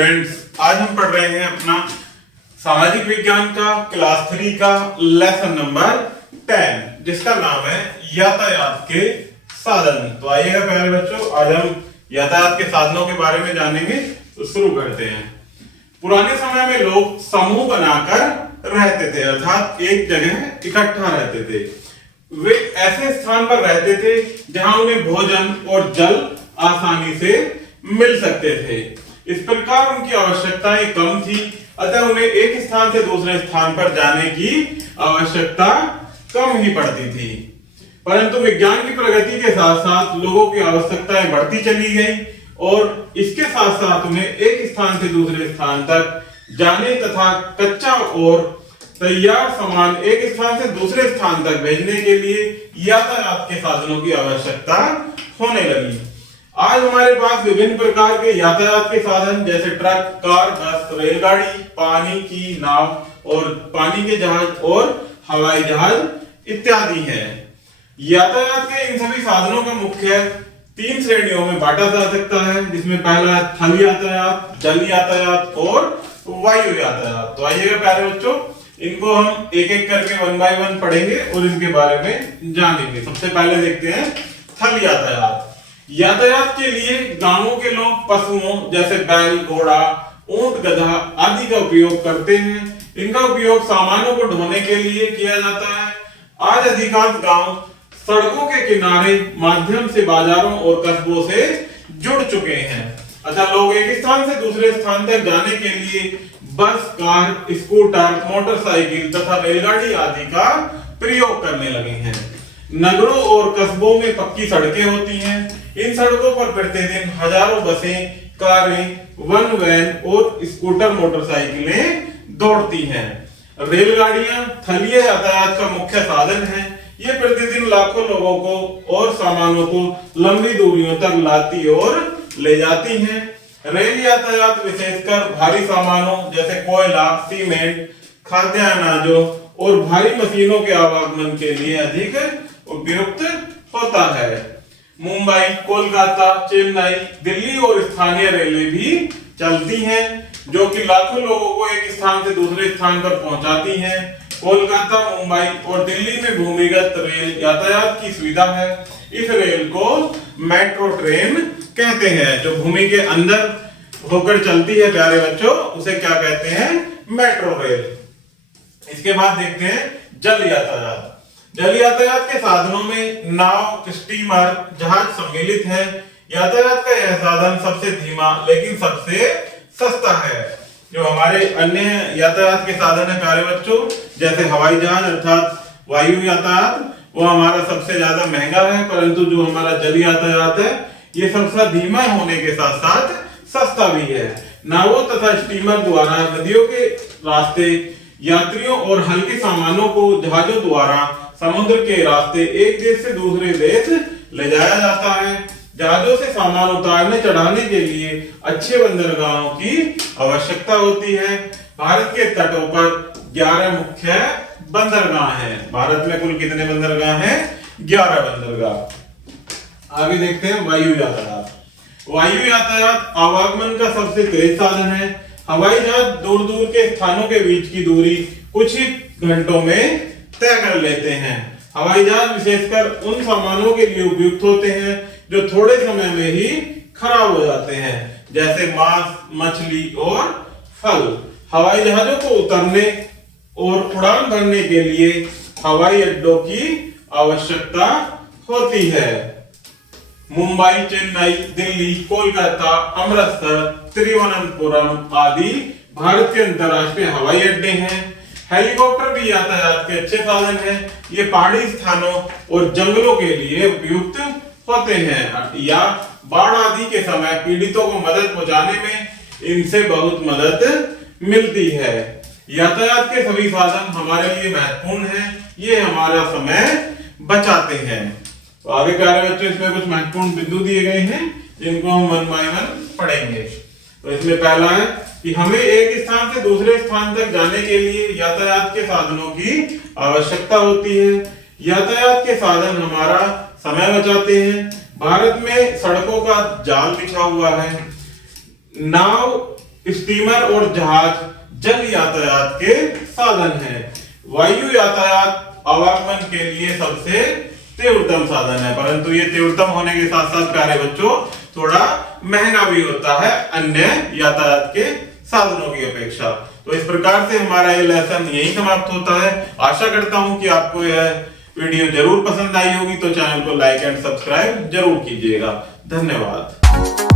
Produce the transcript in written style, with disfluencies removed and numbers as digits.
Students, आज हम पढ़ रहे हैं अपना सामाजिक विज्ञान का क्लास 3 का लेसन नंबर 10 जिसका नाम है यातायात के साधन। तो आइएगा प्यारे बच्चों, आज हम यातायात के साधनों के बारे में जानेंगे। तो शुरू करते हैं। पुराने समय में लोग समूह बनाकर रहते थे, अर्थात एक जगह इकट्ठा रहते थे। वे ऐसे स्थान पर रहते थे जहां उन्हें भोजन और जल आसानी से मिल सकते थे। इस प्रकार उनकी आवश्यकताएं कम थी, अतः उन्हें एक स्थान से दूसरे स्थान पर जाने की आवश्यकता कम ही पड़ती थी। परंतु विज्ञान की प्रगति के साथ साथ लोगों की आवश्यकताएं बढ़ती चली गई और इसके साथ साथ उन्हें एक स्थान से दूसरे स्थान तक जाने तथा कच्चा और तैयार सामान एक स्थान से दूसरे स्थान तक भेजने के लिए यातायात के साधनों की आवश्यकता होने लगी। आज हमारे पास विभिन्न प्रकार के यातायात के साधन जैसे ट्रक, कार, बस, रेलगाड़ी, पानी की नाव और पानी के जहाज और हवाई जहाज इत्यादि हैं। यातायात के इन सभी साधनों का मुख्य 3 श्रेणियों में बांटा जा सकता है, जिसमें पहला है थल यातायात, जल यातायात और वायु यातायात। तो आइएगा प्यारे बच्चों, इनको हम एक एक करके 1 बाय 1 पढ़ेंगे और इनके बारे में जानेंगे। सबसे पहले देखते हैं थल यातायात। यातायात के लिए गांवों के लोग पशुओं जैसे बैल, घोड़ा, ऊंट, गधा आदि का उपयोग करते हैं। इनका उपयोग सामानों को ढोने के लिए किया जाता है। आज अधिकांश गांव सड़कों के किनारे माध्यम से बाजारों और कस्बों से जुड़ चुके हैं, अतः लोग एक स्थान से दूसरे स्थान तक जाने के लिए बस, कार, स्कूटर, मोटरसाइकिल तथा रेलगाड़ी आदि का प्रयोग करने लगे हैं। नगरों और कस्बों में पक्की सड़कें होती हैं। इन सड़कों पर प्रतिदिन हजारों बसें, कारें, वन वैन और स्कूटर, मोटरसाइकिलें दौड़ती हैं। रेलगाड़ियां थलीय यातायात का मुख्य साधन है। ये प्रतिदिन लाखों लोगों को और सामानों को लंबी दूरियों तक लाती और ले जाती हैं। रेल यातायात विशेषकर भारी सामानों जैसे कोयला, सीमेंट, खाद्य अनाजों और भारी मशीनों के आवागमन के लिए अधिक उपयुक्त होता है। मुंबई, कोलकाता, चेन्नई, दिल्ली और स्थानीय रेलें भी चलती हैं, जो कि लाखों लोगों को एक स्थान से दूसरे स्थान पर पहुंचाती हैं। कोलकाता, मुंबई और दिल्ली में भूमिगत रेल यातायात की सुविधा है। इस रेल को मेट्रो ट्रेन कहते हैं, जो भूमि के अंदर होकर चलती है प्यारे बच्चों, उसे क्या कहते हैं? Metro rail. इसके बाद देखते हैं जल यातायात। जल यातायात के साधनों में नाव, स्टीमर, जहाज सम्मिलित है। यातायात का यह साधन सबसे धीमा लेकिन सबसे सस्ता है। जो हमारे अन्य यातायात के साधन है प्यारे बच्चों, जैसे हवाई जहाज अर्थात वायु यातायात, वो हमारा सबसे ज्यादा महंगा है, परंतु जो हमारा जल यातायात है ये सबसे धीमा होने के साथ साथ सस्ता भी है। नावों तथा स्टीमर द्वारा नदियों के रास्ते यात्रियों और हल्के सामानों को जहाजों द्वारा समुद्र के रास्ते एक देश से दूसरे देश ले जाया जाता है। जहाजों से सामान उतारने चढ़ाने के लिए अच्छे बंदरगाहों की आवश्यकता होती है। भारत के तटों पर 11 मुख्य बंदरगाह हैं। भारत में कुल कितने बंदरगाह हैं? 11 बंदरगाह। आगे देखते हैं वायु यातायात। वायु यातायात आवागमन का सबसे तेज साधन है। हवाई जहाज दूर दूर के स्थानों के बीच की दूरी कुछ ही घंटों में तय कर लेते हैं। हवाई जहाज विशेषकर उन सामानों के लिए उपयुक्त होते हैं जो थोड़े समय में ही खराब हो जाते हैं, जैसे मांस, मछली और फल। हवाई जहाजों को उतरने और उड़ान भरने के लिए हवाई अड्डों की आवश्यकता होती है। मुंबई, चेन्नई, दिल्ली, कोलकाता, अमृतसर, तिरुवनंतपुरम आदि भारत के अंतरराष्ट्रीय हवाई अड्डे हैं। हेलीकॉप्टर भी यातायात के अच्छे साधन हैं। ये पहाड़ी स्थानों और जंगलों के लिए उपयुक्त होते हैं या बाढ़ आदि के समय पीड़ितों को मदद पहुंचाने में इनसे बहुत मदद मिलती है। यातायात के सभी साधन हमारे लिए महत्वपूर्ण हैं। ये हमारा समय बचाते हैं। तो आगे प्यारे बच्चों, इसमें कुछ महत्वपूर्ण बिंदु दिए गए हैं जिनको हम 1 बाय 1 पढ़ेंगे। तो इसमें पहला है कि हमें एक स्थान से दूसरे स्थान तक जाने के लिए यातायात के साधनों की आवश्यकता होती है। यातायात के साधन हमारा समय बचाते हैं। भारत में सड़कों का जाल बिछा हुआ है। नाव स्टीमर और जहाज जल यातायात के साधन है। वायु यातायात आवागमन के लिए सबसे तीव्रतम साधन है, परंतु ये तीव्रतम होने के साथ साथ प्यारे बच्चों थोड़ा महंगा भी होता है अन्य यातायात के साधनों की अपेक्षा। तो इस प्रकार से हमारा ये लेसन यही समाप्त होता है। आशा करता हूं कि आपको यह वीडियो जरूर पसंद आई होगी, तो चैनल को लाइक एंड सब्सक्राइब जरूर कीजिएगा। धन्यवाद।